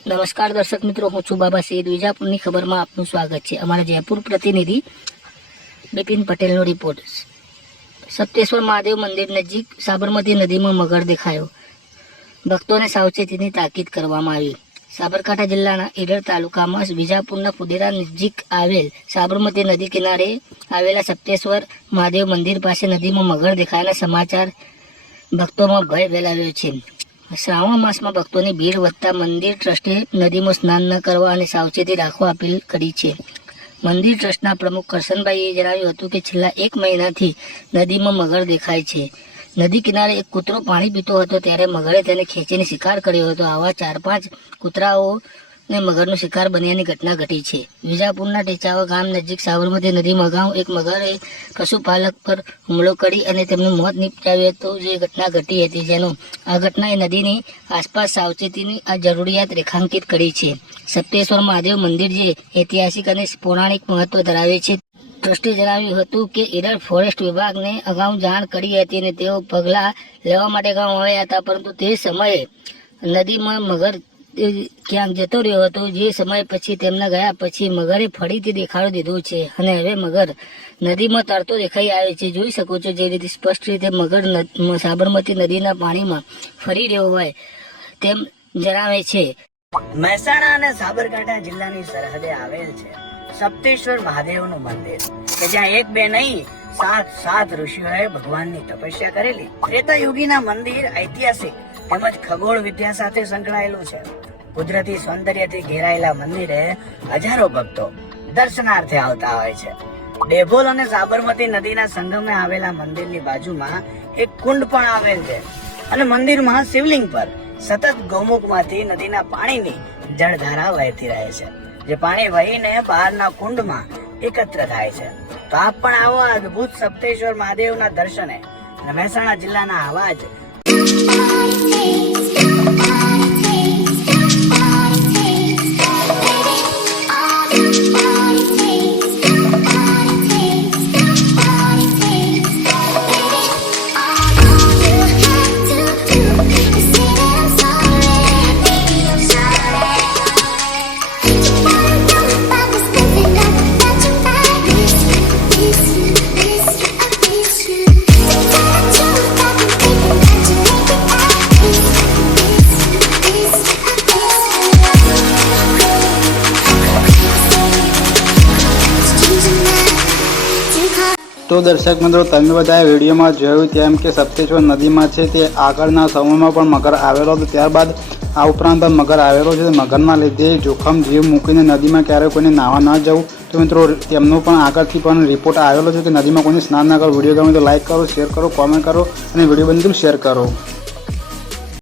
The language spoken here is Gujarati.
નમસ્કાર દર્શક મિત્રો, હું છું બાબા સૈયદ વિજાપુરની ખબરમાં આપનું સ્વાગત છે. અમારા જયપુર પ્રતિનિધિ બિપિન પટેલનો રિપોર્ટ સપ્તેશ્વર મહાદેવ મંદિર નજીક સાબરમતી નદીમાં મગર દેખાયો. ભક્તોને સાવચેતીની તાકીદ કરવામાં આવી. સાબરકાંઠા જિલ્લાના ઈડર તાલુકામાં વિજાપુરના ફુદેરા નજીક આવેલ સાબરમતી નદી કિનારે આવેલા સપ્તેશ્વર મહાદેવ મંદિર પાસે નદીમાં મગર દેખાયાના સમાચાર ભક્તોમાં ભય ફેલાવ્યો છે. શ્રાવણ માસમાં ભક્તોની ભીડ વધતા મંદિર ટ્રસ્ટે નદીમાં સ્નાન ન કરવા અને સાવચેતી રાખવા અપીલ કરી છે. મંદિર ટ્રસ્ટના પ્રમુખ કરશનભાઈએ જણાવ્યું હતું કે છેલ્લા એક મહિનાથી નદીમાં મગર દેખાય છે. નદી કિનારે એક કૂતરો પાણી પીતો હતો ત્યારે મગરે તેને ખેંચીને શિકાર કર્યો હતો. આવા ચાર પાંચ કૂતરાઓ ને મગરનો શિકાર બન્યાની ઘટના ઘટી છે. વિજાપુરના ટેચાવા ગામ નજીક સાબરમતી નદીમાં અગાઉ એક મગરે પશુપાલક પર હુમલો કરી અને તેમનું મોત નિપજાવ્યું હતું. જે ઘટના ઘટી હતી જેનો આ ઘટનાએ નદીની આસપાસ સાવચેતીની આ જરૂરિયાત રેખાંકિત કરી છે. સપ્તેશ્વર મહાદેવ મંદિર જે ઐતિહાસિક અને પૌરાણિક મહત્વ ધરાવે છે. ટ્રસ્ટે જણાવ્યું હતું કે ઈડર ફોરેસ્ટ વિભાગને અગાઉ જાણ કરી હતી અને તેઓ પગલાં લેવા માટે ગામ આવ્યા હતા, પરંતુ તે સમયે નદીમાં મગર ક્યાંક જતો રહ્યો હતો, જે સમય પછી તેમના ગયા પછી મગરે ફરીથી દેખાડો દીધો છે અને હવે મગર નદીમાં તરતો દેખાઈ આવે છે. જોઈ શકો છો જે રીતે સ્પષ્ટ રીતે મગર સાબરમતી નદીના પાણીમાં ફરી રહ્યો હોય તેમ જણાવે છે. મહેસાણા અને સાબરકાંઠા જિલ્લાની સરહદે આવેલ છે સપ્તેશ્વર મહાદેવનું મંદિર, કે જ્યાં એક બે નહીં, સાત સાત ઋષિઓએ ભગવાનની તપસ્યા કરેલી. ત્રેતાયુગીના મંદિર ઐતિહાસિક તેમજ ખગોળ વિદ્યા સાથે સંકળાયેલું છે. કુદરતી સૌંદર્યથી ઘેરાયેલા મંદિરે હજારો ભક્તો દર્શનાર્થે આવતા હોય છે. ડેભોલ અને સાબરમતી નદીના સંગમે આવેલા મંદિરની બાજુમાં એક કુંડ પણ આવેલ છે. અને મંદિરમાં શિવલિંગ પર સતત ગૌમુખમાંથી નદીના પાણીની જળધારા વહેતી રહે છે. જે પાણી વહીને બહારના કુંડમાં એકત્ર થાય છે. તો આપ પણ આવો અદ્ભુત સપ્તેશ્વર મહાદેવના દર્શને મહેસાણા જિલ્લાના આવા જ I તો દર્શક મિત્રો, તમે બધાએ વિડીયોમાં જોયું તેમ કે સપ્તેશ્વર નદીમાં છે તે આગળના સમયમાં પણ મગર આવેલો હતો. ત્યારબાદ આ ઉપરાંત મગર આવેલો છે. મગરના લીધે જોખમ જીવ મૂકીને નદીમાં ક્યારેય કોઈને નાવા ન જવું. તો મિત્રો, તેમનો પણ આગળથી પણ રિપોર્ટ આવેલો છે કે નદીમાં કોઈને સ્નાન ન કરો વીડિયો ગમે તો લાઇક કરો શેર કરો કોમેન્ટ કરો અને વીડિયો બંધ શેર કરો.